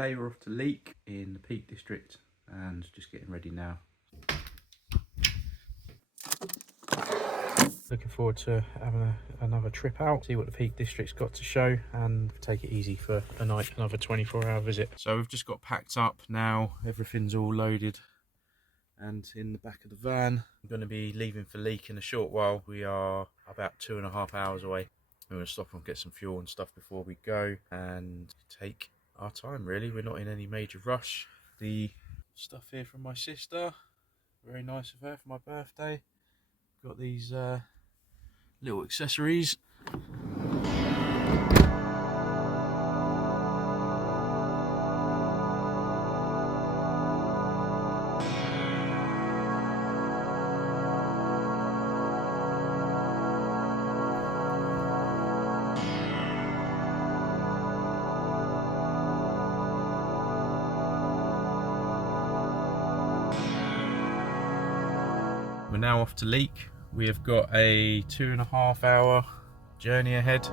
today we're off to Leek in the Peak District and just getting ready now. Looking forward to having another trip out, see what the Peak District's got to show and take it easy for a night, another 24-hour visit. So we've just got packed up now, everything's all loaded and in the back of the van. I'm going to be leaving for Leek in a short while. We are about 2.5 hours away. We're going to stop and get some fuel and stuff before we go and take our time really. We're not in any major rush. The stuff here from my sister, very nice of her for my birthday. Got these little accessories. We're now off to Leek. We have got a 2.5 hour journey ahead.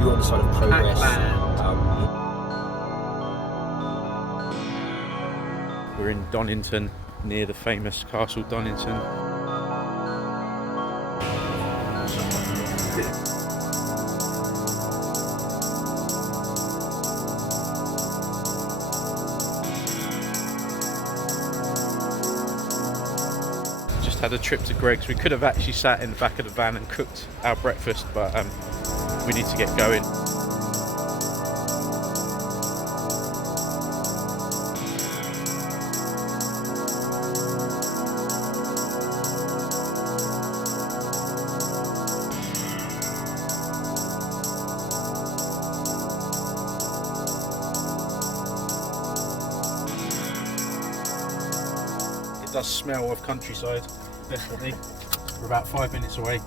You're on the side of progress. We're in Donington, near the famous Castle Donington. Just had a trip to Greg's. We could have actually sat in the back of the van and cooked our breakfast, but we need to get going. It does smell of countryside, definitely. We're about 5 minutes away.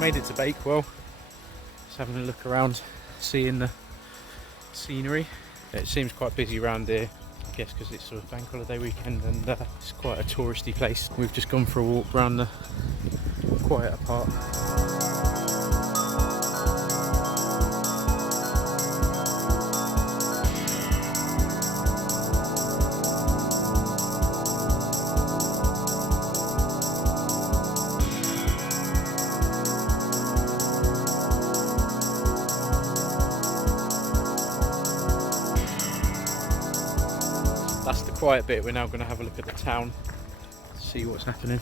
Made it to Bakewell, just having a look around, seeing the scenery. It seems quite busy around here, I guess because it's sort of bank holiday weekend and it's quite a touristy place. We've just gone for a walk around the quieter part. That's the quiet bit. We're now going to have a look at the town, see what's happening.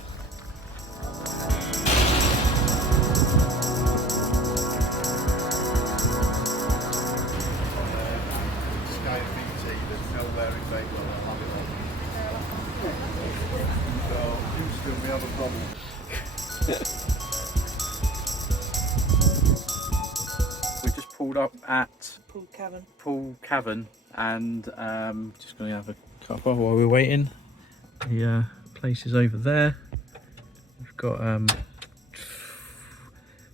We just pulled up at Pool Cavern and just going to have a car park while we're waiting. The place is over there. We've got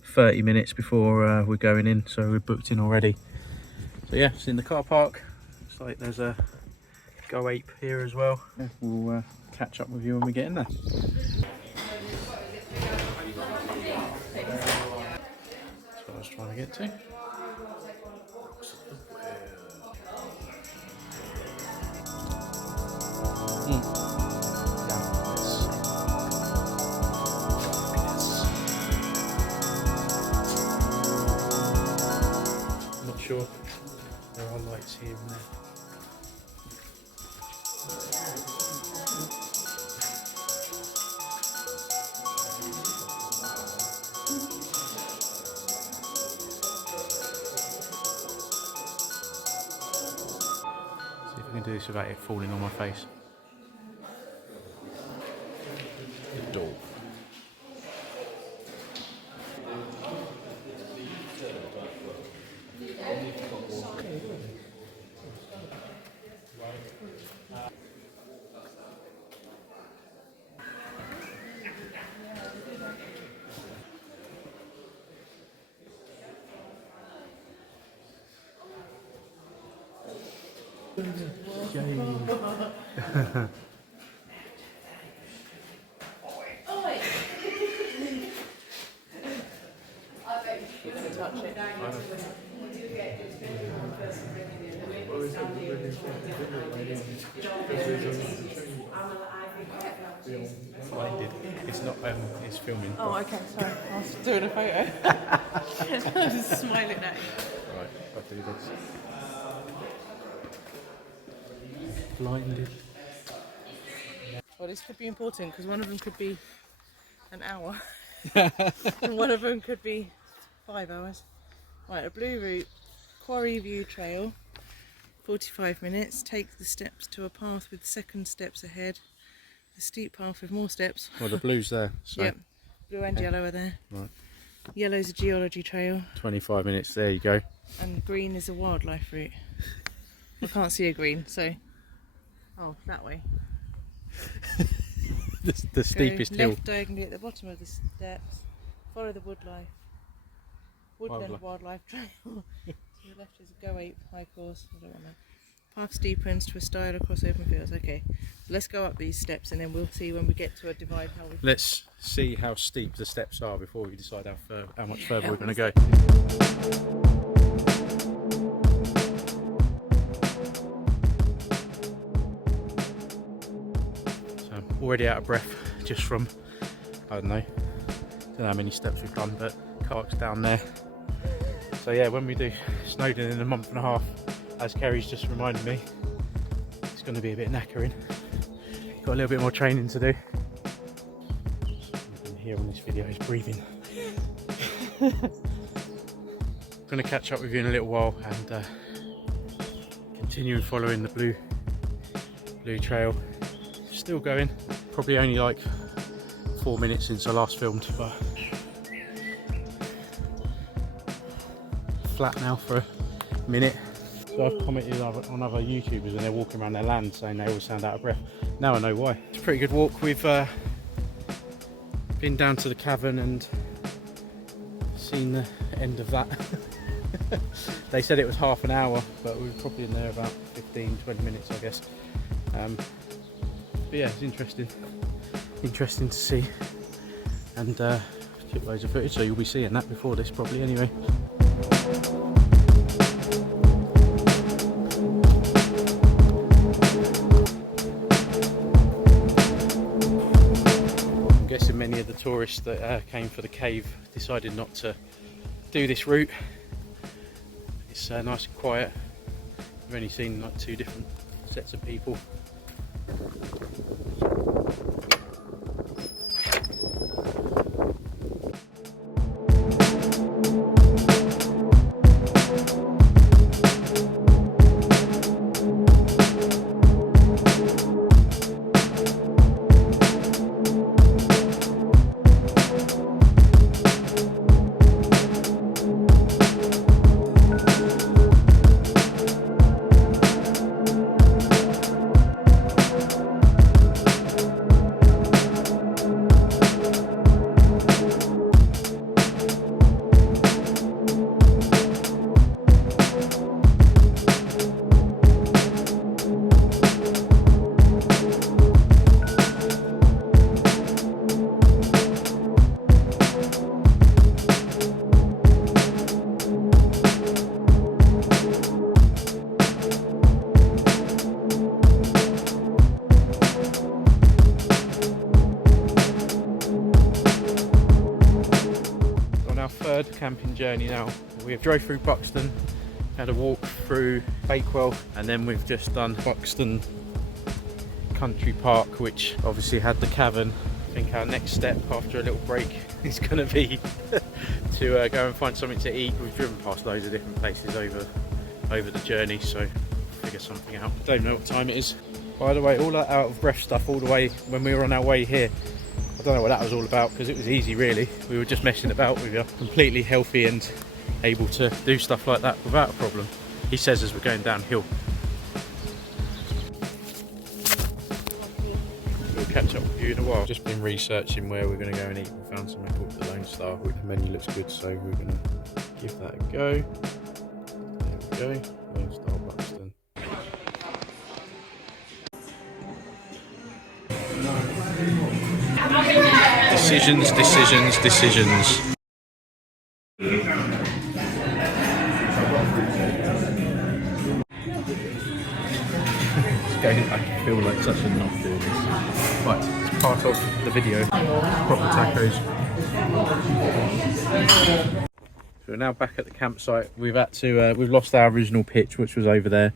30 minutes before we're going in, so we're booked in already. So yeah, it's in the car park. Looks like there's a Go Ape here as well. Yeah, we'll catch up with you when we get in there. That's what I was trying to get to. I'm not sure. There are lights here and there. See if I can do this without it falling on my face. The door. Blinded. It's not. It's filming. Oh, okay. Sorry, I was doing a photo. I was just smiling at you. Right, I'll do this. Blinded. Well, this could be important because one of them could be an hour, and one of them could be 5 hours. Right, a blue route, Quarry View Trail, 45 minutes. Take the steps to a path with second steps ahead. A steep path with more steps. Well, the blue's there. So. Yep, blue and yellow are there. Right. Yellow's a geology trail. 25 minutes. There you go. And green is a wildlife route. I can't see a green, so. Oh, that way. the steepest hill. Left diagonally at the bottom of the steps. Follow the woodland wildlife trail. To the left is a Go Ape high course. I don't want that. Path steepens to a stile across open fields. Okay, so let's go up these steps and then we'll see when we get to a divide how we. Let's see how steep the steps are before we decide how much further we're going to go. So I'm already out of breath just from, I don't know how many steps we've done, but Cark's down there. So yeah, when we do Snowdon in a month and a half, as Kerry's just reminded me, it's going to be a bit knackering. Got a little bit more training to do. You can hear on this video is breathing. Going to catch up with you in a little while and continue following the blue trail. Still going. Probably only like 4 minutes since I last filmed, but flat now for a minute. So I've commented on other YouTubers when they're walking around their land saying they all sound out of breath. Now I know why. It's a pretty good walk. We've been down to the cavern and seen the end of that. They said it was half an hour, but we were probably in there about 15-20 minutes, I guess. But yeah, it's interesting to see, and took loads of footage, so you'll be seeing that before this probably anyway. I'm guessing many of the tourists that came for the cave decided not to do this route. It's nice and quiet. I've only seen like 2 different sets of people. third camping journey now. We have drove through Buxton, had a walk through Bakewell, and then we've just done Buxton Country Park, which obviously had the cavern. I think our next step after a little break is going to be to go and find something to eat. We've driven past loads of different places over the journey, so figure something out. Don't know what time it is. By the way, all that out of breath stuff all the way when we were on our way here, I don't know what that was all about, because it was easy really. We were just messing about with you, completely healthy and able to do stuff like that without a problem. He says as we're going downhill. We'll catch up with you in a while. Just been researching where we're going to go and eat. We found something called the Lone Star, which the menu looks good, so we're going to give that a go. There we go, Lone Star Buxton. Decisions, decisions, decisions. I feel like such a knob doing this, but it's part of the video. Proper tacos. So we're now back at the campsite. We've lost our original pitch, which was over there,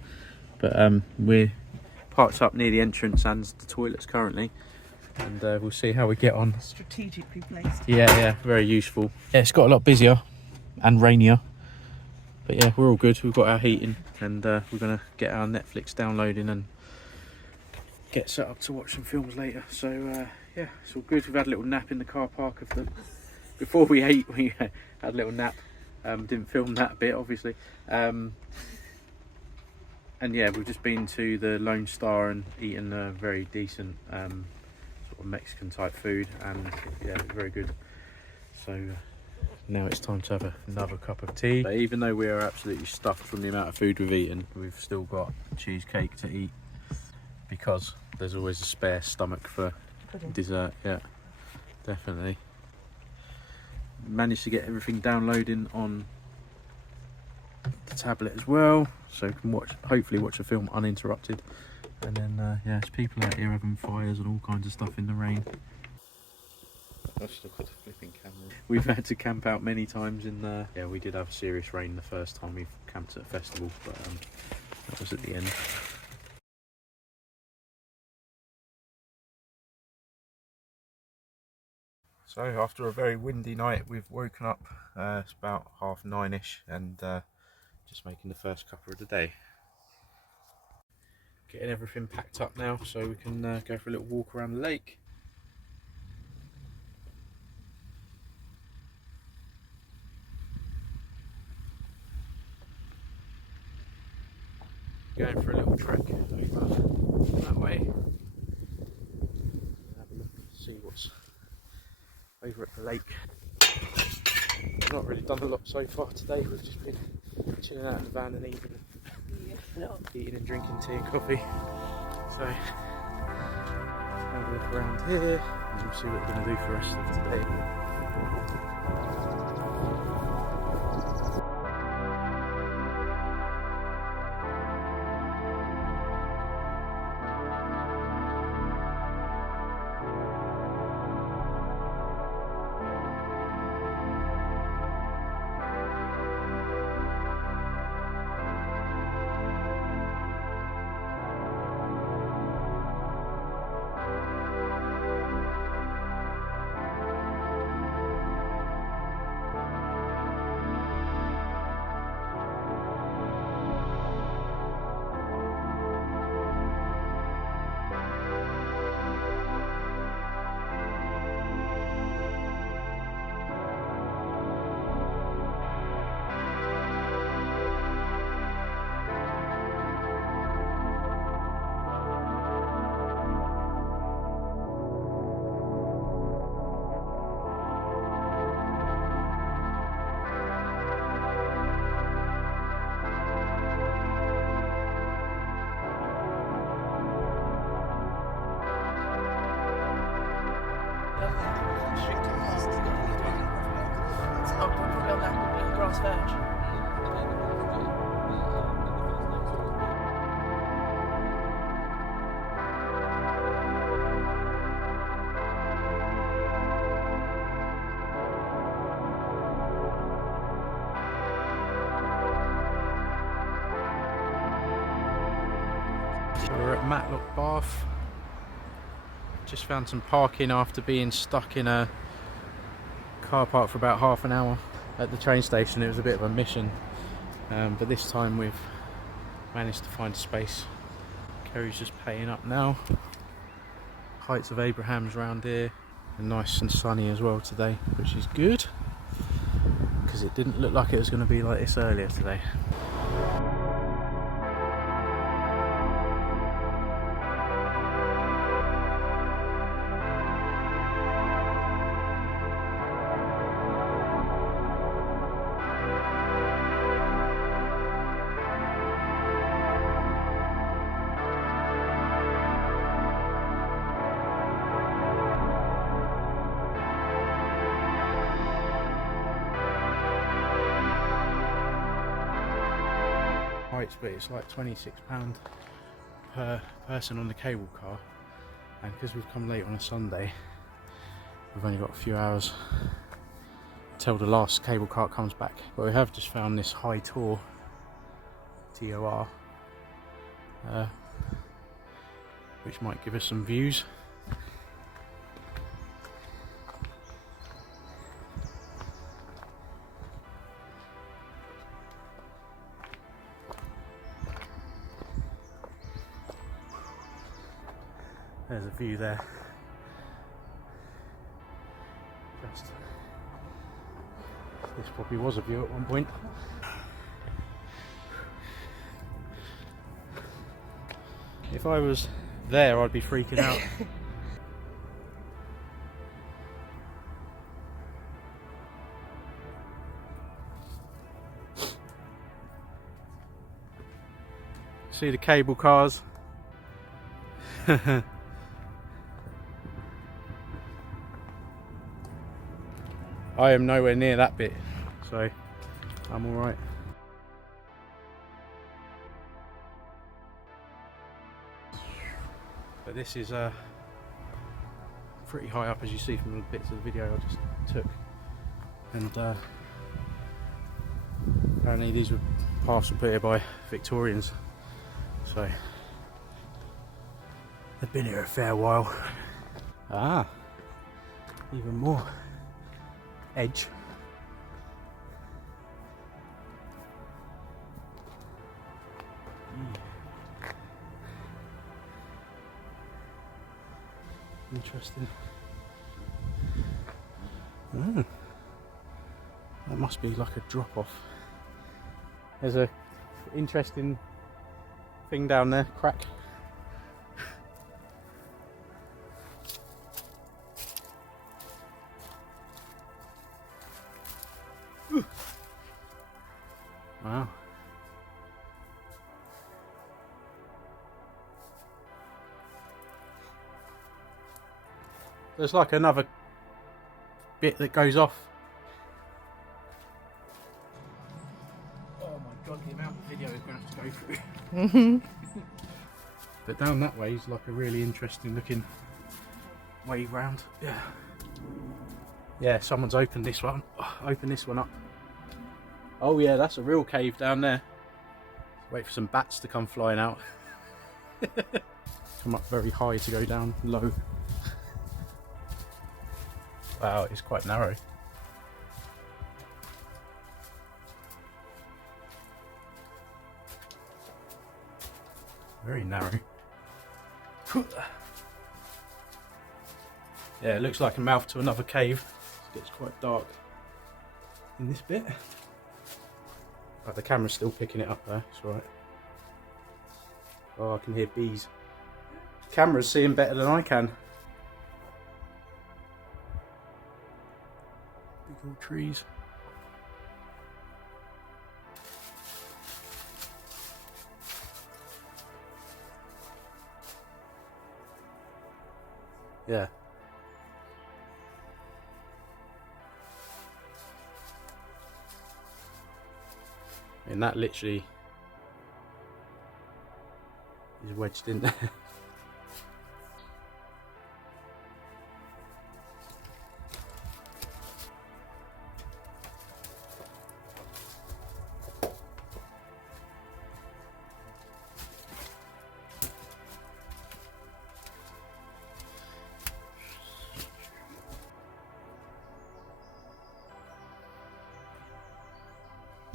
but we're parked up near the entrance and the toilets currently, and we'll see how we get on. Strategically placed. Yeah, very useful. Yeah, it's got a lot busier and rainier, but yeah, we're all good. We've got our heating, and we're gonna get our Netflix downloading and get set up to watch some films later. So yeah, it's all good. We've had a little nap in the car park before we ate. We had a little nap. Didn't film that bit obviously. And yeah, we've just been to the Lone Star and eaten a very decent sort of Mexican type food, and yeah, very good. So now it's time to have another cup of tea. But even though we are absolutely stuffed from the amount of food we've eaten, we've still got cheesecake to eat, because there's always a spare stomach for dessert. Yeah, definitely. Managed to get everything downloading on the tablet as well, so we can hopefully watch a film uninterrupted. And then yeah, there's people out here having fires and all kinds of stuff in the rain. I've still got the flipping camera. We've had to camp out many times in yeah, we did have serious rain the first time we camped at a festival, but that was at the end. So after a very windy night, we've woken up, it's about 9:30ish, and just making the first cuppa of the day. Getting everything packed up now so we can go for a little walk around the lake. Going for a little trek over that way. Have a look, see what's over at the lake. We've not really done a lot so far today. We've just been chilling out in the van and eating and drinking tea and coffee. So have a look around here and we'll see what we're going to do for the rest of today. So we're at Matlock Bath. Just found some parking after being stuck in a car park for about half an hour at the train station. It was a bit of a mission, but this time we've managed to find a space. Kerry's just paying up now. Heights of Abraham's round here, and nice and sunny as well today, which is good because it didn't look like it was going to be like this earlier today. But it's like £26 per person on the cable car, and because we've come late on a Sunday, we've only got a few hours until the last cable car comes back. But we have just found this High Tor, T-O-R, which might give us some views. There's a view there. This probably was a view at one point. If I was there, I'd be freaking out. See the cable cars. I am nowhere near that bit, so I'm alright. But this is pretty high up, as you see from the bits of the video I just took. And apparently these were paths were put here by Victorians, so they've been here a fair while. Ah, even more edge. Interesting. That must be like a drop off. There's a interesting thing down there, crack. Wow. There's like another bit that goes off. Oh my god, the amount of video we're going to have to go through. But down that way is like a really interesting looking way round. Yeah. Yeah, someone's opened this one. Open this one up. Oh yeah, that's a real cave down there. Wait for some bats to come flying out. Come up very high to go down low. Wow, it's quite narrow. Very narrow. Yeah, it looks like a mouth to another cave. It gets quite dark in this bit. But the camera's still picking it up there, it's alright. Oh, I can hear bees. The camera's seeing better than I can. Big old trees. Yeah. And that literally is wedged in there.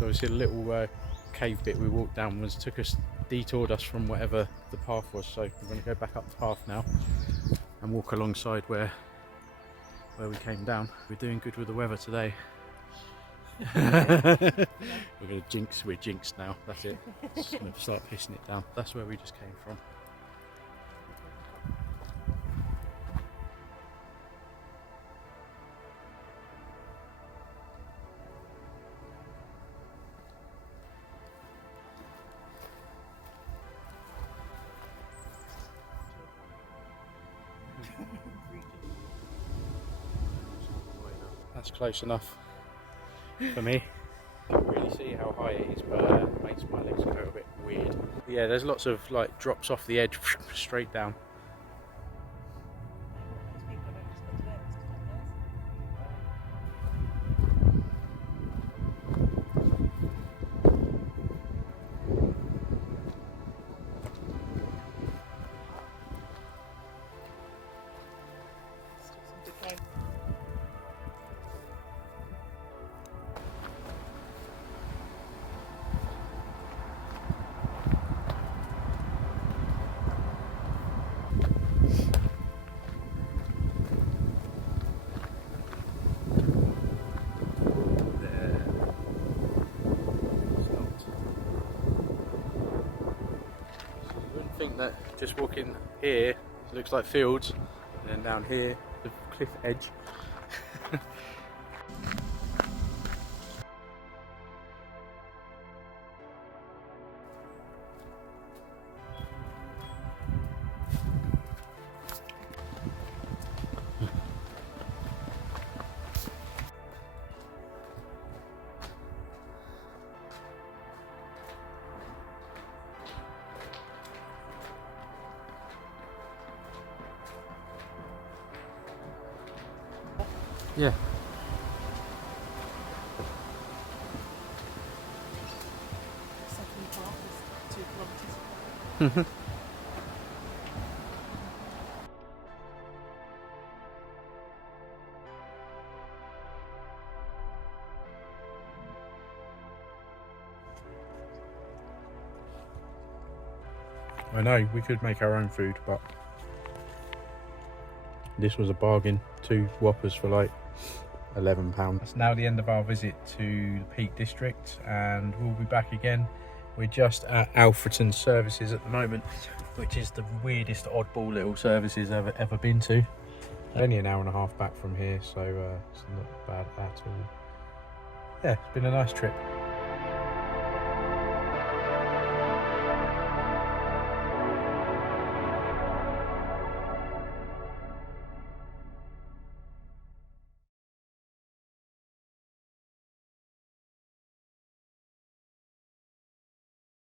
obviously the little cave bit we walked down detoured us from whatever the path was, so we're going to go back up the path now and walk alongside where we came down. We're doing good with the weather today. We're jinxed now, that's it. Just going to start pissing it down. That's where we just came from. That's close enough for me. You can really see how high it is, but it makes my legs go a bit weird. Yeah, there's lots of like drops off the edge straight down. Think that just walking here it looks like fields, and then down here the cliff edge. Yeah. Second path is 2 kilometres. I know we could make our own food, but this was a bargain. 2 Whoppers for like £11. That's now the end of our visit to the Peak District, and we'll be back again. We're just at Alfreton Services at the moment, which is the weirdest oddball little services I've ever been to. Only an hour and a half back from here, so it's not bad at all. Yeah, it's been a nice trip.